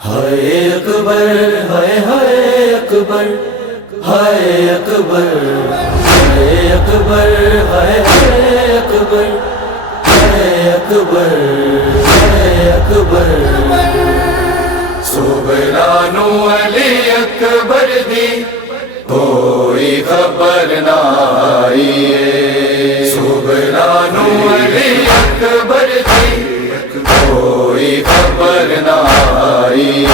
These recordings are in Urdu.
ہائے اکبر ہائے ہائے اکبر ہائے اکبر ہائے اکبر ہائے ہائے اکبر ہائے اکبر ہائے اکبر سبحانو علی اکبر دی کوئی خبر نہ آئی سبحانو علی اکبر دی کوئی خبر نہ آئی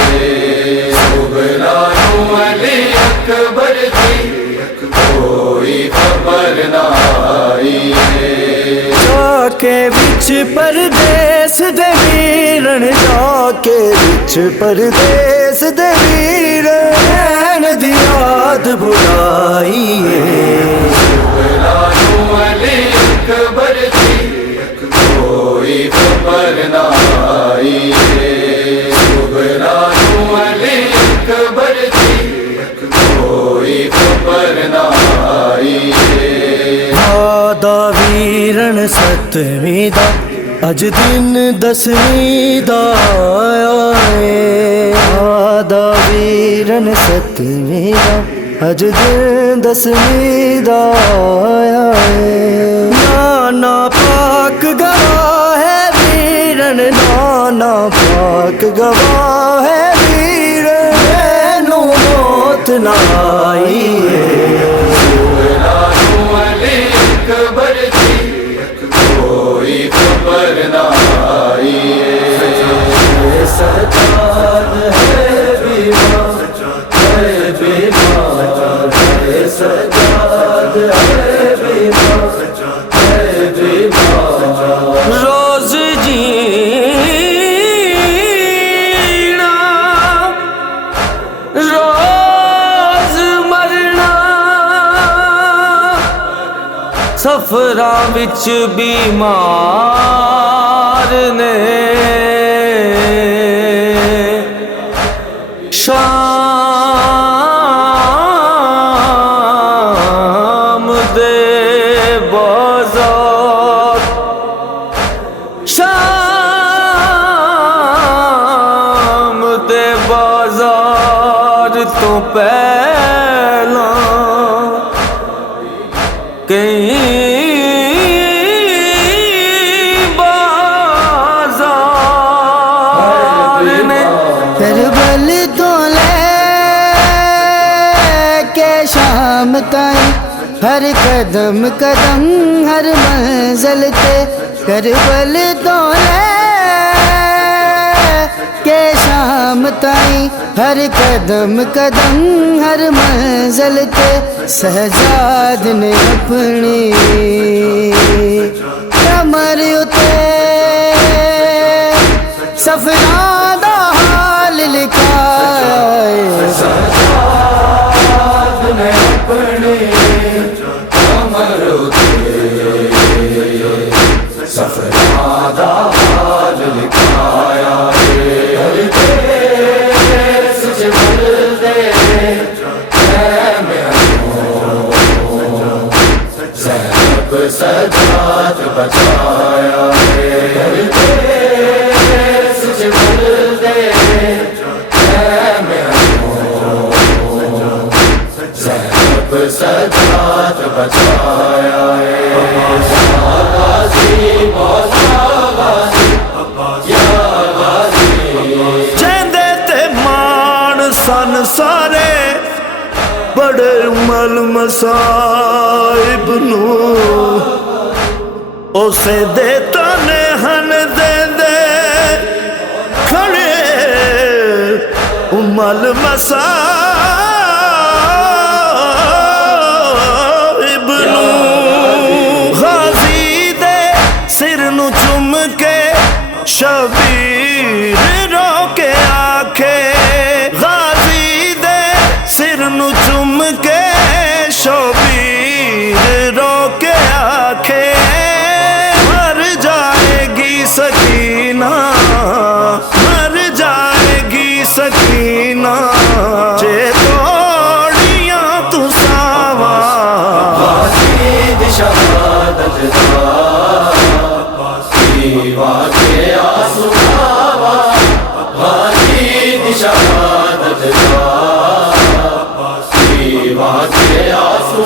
سبحانو علی اکبر دی کوئی خبر نہ آئی جا کے وچ پردیس دے ویرن جا کے وچ پردیس دے ویرن دی یاد بلائی سبحانو علی اکبر دی کوئی خبر نہ آئی سبحانو علی اکبر دی کوئی خبر نہ آئی دا ویرن ستویں دا اج دن دسویں دا آیا ہے دا ویرن ستویں دا اج دن دسویں دا آیا ہے نانا پاک گواہ ہے ویرن نانا پاک گواہ ہے ویرن نو موت نہ آئی ہے سبحانو علی اکبر دی کوئی خبر نہ آئی سجاد ہے بیمار ہے بیمار ہے سجاد ہے بیمار ہے بیمار روز جینا روز مرنا سفراں وچ بیمار نے شام دے بازار شام دے بازار تو پہلا کئی بازار نے کربل تو لے کے شام تائیں ہر قدم قدم ہر منزل تے کربل تو لے کے شام تائیں ہر قدم قدم ہر منزل تے سہجاد نے اپنی کمر اتے صفراں دا حال لکھایا ہے سجاد نے اپنی کمر اتے صفراں دا حال لکھایا ہے سچ بولدے زینب سجاد بچایا سچ بولدے زینب سجاد بچایا غازی مولا غازی یا غازی چیندے تے مان سن سارے بڑے مل مصائب نو اسے دے تانے ہن دے دے کھڑے مل مصائب نو غازی دے سر نو چم کے شبیر رو کے آکھے غازی دے سر نو چم کے شبیر رو کے آکھے مر جائے گی سکینہ مر جائے گی سکینہ آنکھیں آنسو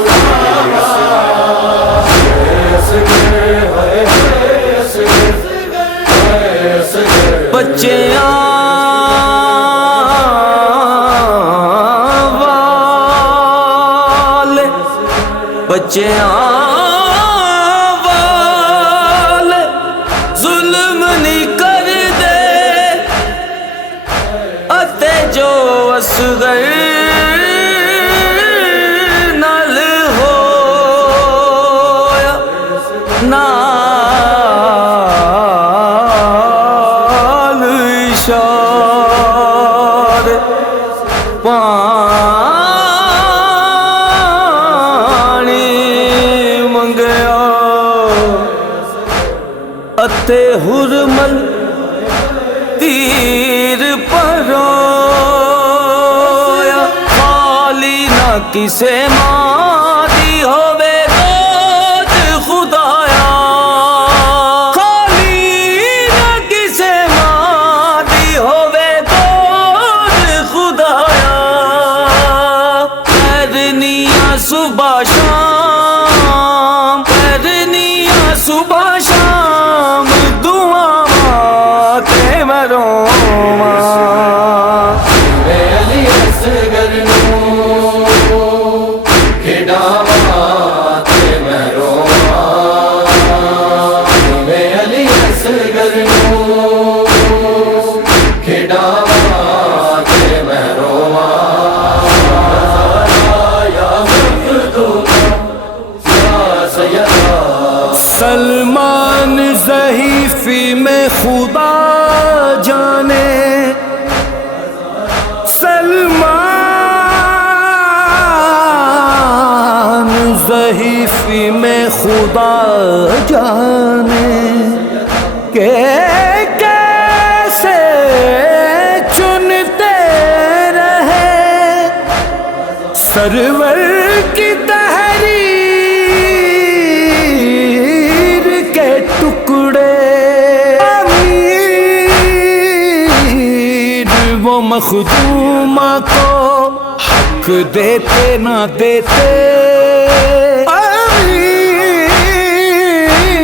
بچے والے بچے والے ظلم نہیں کر دے اتے جو اصغر نال ہویا نال اشارے پانی منگیا اتے حرمل تیر پرویا خالی نہ کسے ماں دی ہووے گود خدایا خالی نہ کسے ماں دی ہووے گود خدایا کرنیاں صبح شام کرنیاں صبح شام دعا تے مروما میں علی اصغر نوں کھڑاواں تے میں روواں میں علی اصغر نوں کھڑاواں تے میں روواں یا مخدوم یا سیدا سلمان ضعیفی میں خدا جانے سلمان ضعیفی میں خدا جانے کہ کیسے چنتے رہے سرور کی تحریر کے ٹکڑے امیر وہ مخدومہ کو حق دیتے نہ دیتے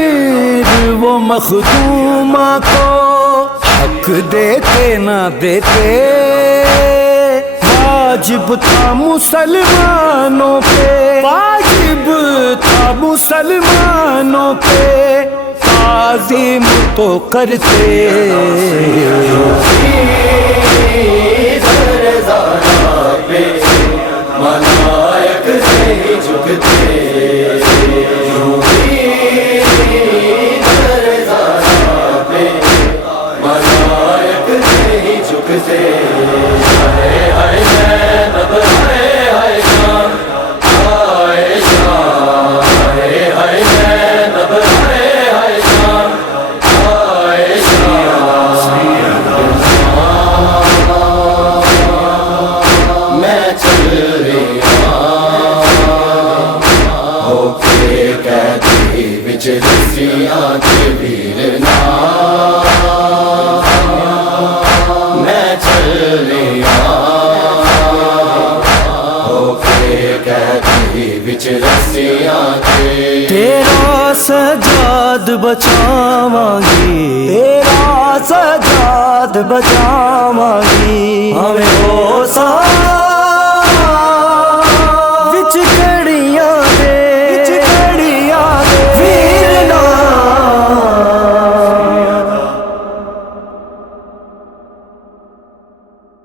امیر وہ مخدومہ کو حق دیتے نہ دیتے واجب تھا مسلمانوں پہ واجب تھا مسلمانوں پہ تعظیم تو کرتے ملائک سے ہی جھکتے ملائک سے ہی جھکتے ہائے ہائے زینب ہائے ہائے شان ہائے شان ہائے ہائے زینب ہائے ہائے شان ہائے شان میں چل رہا ہو کے قیدی وچ رسیاں کے ویرنا میں چل رہا ہو کے قیدی وچ رسیاں کے تیرا سجاد بچاواں گی تیرا سجاد بچاواں گی ہمیں ہو